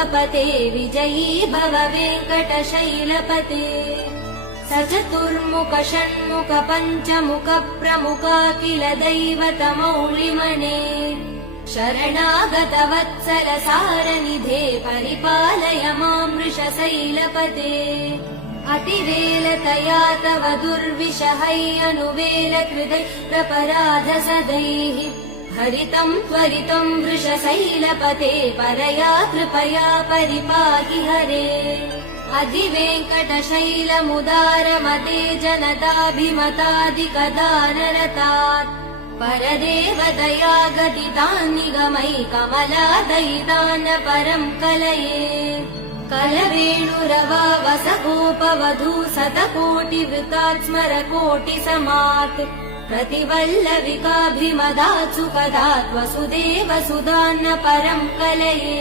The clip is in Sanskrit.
स्वपते विजयी भव वेङ्कटशैलपते स चतुर्मुख षण्मुख पञ्चमुख प्रमुखाखिल दैवतमौलिमने शरणागत वत्सल सारनिधे परिपालय मां वृषशैलपते अतिवेलतया तव दुर्विषहै अनुवेल कृदै प्रपराध सदैः हरितं त्वरितं वृषशैलपते परया कृपया परिपाहि हरे अधिवेङ्कटशैलमुदारमते जनताभिमतादिकदानरतात् परदेवदया गदितान् निगमै कमलादयितान् परं कलये कलवेणुरवा वसगोपवधू शतकोटिवृतात् स्मरकोटिसमात् प्रतिवल्लविकाभिमदात् सुखदात् वसुदेव सुधान्न परं कलये